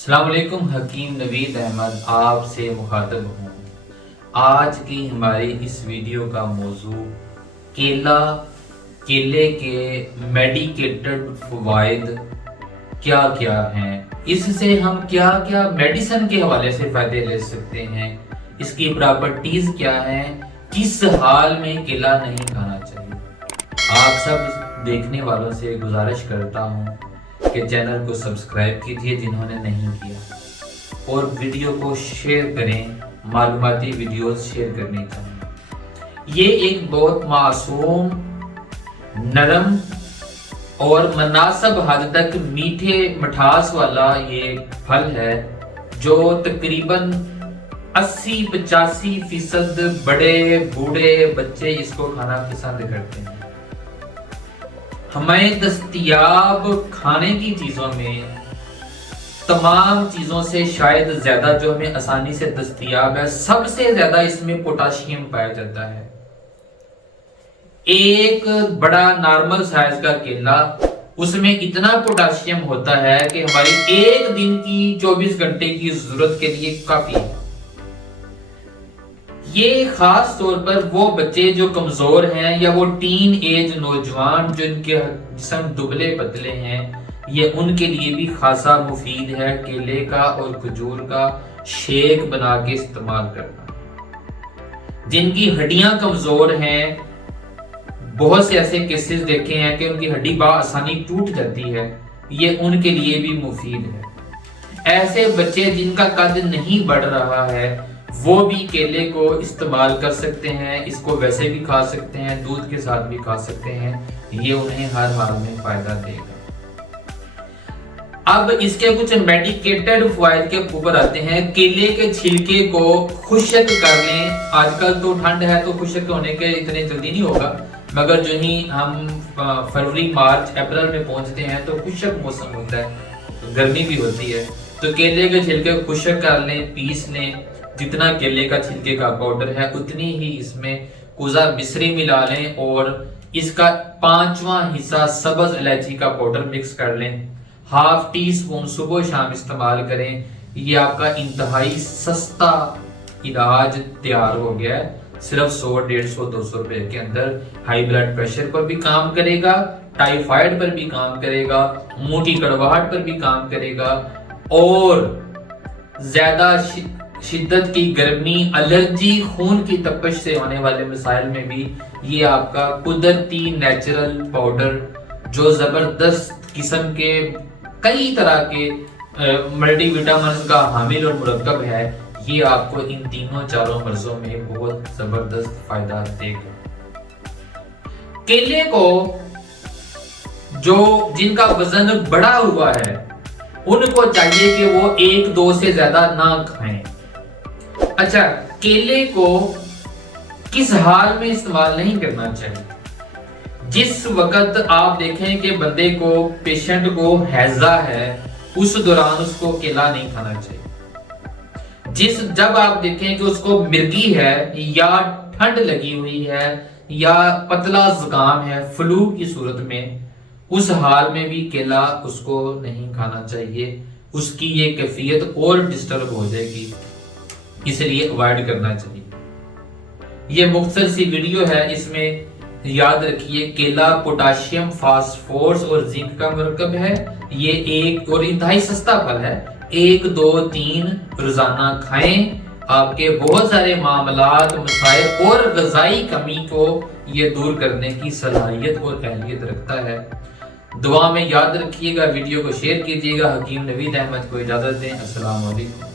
السلام علیکم، حکیم نوید احمد آپ سے مخاطب ہوں۔ آج کی ہماری اس ویڈیو کا موضوع کیلے کے میڈیکیٹڈ فوائد کیا کیا ہیں، اس سے ہم کیا کیا میڈیسن کے حوالے سے فائدے لے سکتے ہیں، اس کی پراپرٹیز کیا ہیں، کس حال میں کیلا نہیں کھانا چاہیے۔ آپ سب دیکھنے والوں سے گزارش کرتا ہوں کہ چینل کو سبسکرائب کیجئے جنہوں نے نہیں کیا، اور ویڈیو کو شیئر کریں، معلوماتی ویڈیوز شیئر کرنی چاہیے۔ یہ ایک بہت معصوم، نرم اور مناسب حد تک میٹھے مٹھاس والا یہ پھل ہے جو تقریباً 80-85% بڑے بوڑھے بچے اس کو کھانا پسند کرتے ہیں۔ ہمیں دستیاب کھانے کی چیزوں میں تمام چیزوں سے شاید زیادہ جو ہمیں آسانی سے دستیاب ہے، سب سے زیادہ اس میں پوٹاشیم پایا جاتا ہے۔ ایک بڑا نارمل سائز کا کیلا، اس میں اتنا پوٹاشیم ہوتا ہے کہ ہماری ایک دن کی 24 گھنٹے کی ضرورت کے لیے کافی ہے۔ یہ خاص طور پر وہ بچے جو کمزور ہیں یا وہ ٹین ایج نوجوان جن کے جسم دبلے پتلے ہیں، یہ ان کے لیے بھی خاصا مفید ہے کیلے کا اور کھجور کا شیک بنا کے استعمال کرنا۔ جن کی ہڈیاں کمزور ہیں، بہت سے ایسے کیسز دیکھے ہیں کہ ان کی ہڈی بآسانی ٹوٹ جاتی ہے، یہ ان کے لیے بھی مفید ہے۔ ایسے بچے جن کا قد نہیں بڑھ رہا ہے، وہ بھی کیلے کو استعمال کر سکتے ہیں، اس کو ویسے بھی کھا سکتے ہیں، دودھ کے ساتھ بھی کھا سکتے ہیں، یہ انہیں ہر حال میں فائدہ دے گا۔ اب اس کے کچھ میڈیکیٹڈ فوائد کے اوپر آتے ہیں۔ کیلے کے چھلکے کو خشک کر لیں، آج کل تو ٹھنڈ ہے تو خشک ہونے کے اتنے جلدی نہیں ہوگا، مگر جو ہی ہم فروری مارچ اپریل میں پہنچتے ہیں تو خشک موسم ہوتا ہے، گرمی بھی ہوتی ہے، تو کیلے کے چھلکے خشک کر لیں، پیس لیں، جتنا کیلے کا چھلکے کا پاؤڈر ہے اتنی ہی اس میں کوزہ مصری ملا لیں، اور اس کا 5واں حصہ سبز الائچی کا پاؤڈر مکس کر لیں، ½ ٹی اسپون صبح شام استعمال کریں۔ یہ آپ کا انتہائی سستا علاج تیار ہو گیا ہے، صرف 100، 150، 200 روپے کے اندر۔ ہائی بلڈ پریشر پر بھی کام کرے گا، ٹائیفائڈ پر بھی کام کرے گا، منہ کی کڑواہٹ پر بھی کام کرے گا، اور زیادہ شدت کی گرمی، الرجی، خون کی تپش سے ہونے والے مسائل میں بھی یہ آپ کا قدرتی نیچرل پاؤڈر جو زبردست قسم کے کئی طرح کے ملٹی وٹامنز کا حامل اور مرکب ہے، یہ آپ کو ان تینوں چاروں مرضوں میں بہت زبردست فائدہ دے گا۔ کیلے کو جن کا وزن بڑا ہوا ہے ان کو چاہیے کہ وہ 1-2 سے زیادہ نہ کھائیں۔ اچھا، کیلے کو کس حال میں استعمال نہیں کرنا چاہیے؟ جس وقت آپ دیکھیں کہ بندے کو، پیشنٹ کو ہیضہ ہے، اس دوران اس کو کیلا نہیں کھانا چاہیے۔ جب آپ دیکھیں کہ اس کو مرگی ہے یا ٹھنڈ لگی ہوئی ہے یا پتلا زکام ہے فلو کی صورت میں، اس حال میں بھی کیلا اس کو نہیں کھانا چاہیے، اس کی یہ کیفیت اور ڈسٹرب ہو جائے گی، اس لیے اوائڈ کرنا چاہیے۔ یہ مختصر سی ویڈیو ہے، اس میں یاد رکھیے کیلا پوٹاشیم، فاسفورس اور زنک کا مرکب ہے، یہ ایک اور انتہائی سستا پھل ہے، 1، 2، 3 روزانہ کھائیں، آپ کے بہت سارے معاملات، مسائل اور غذائی کمی کو یہ دور کرنے کی صلاحیت اور اہلیت رکھتا ہے۔ دعا میں یاد رکھیے گا، ویڈیو کو شیئر کیجیے گا۔ حکیم نوید احمد کو اجازت دیں، السلام علیکم۔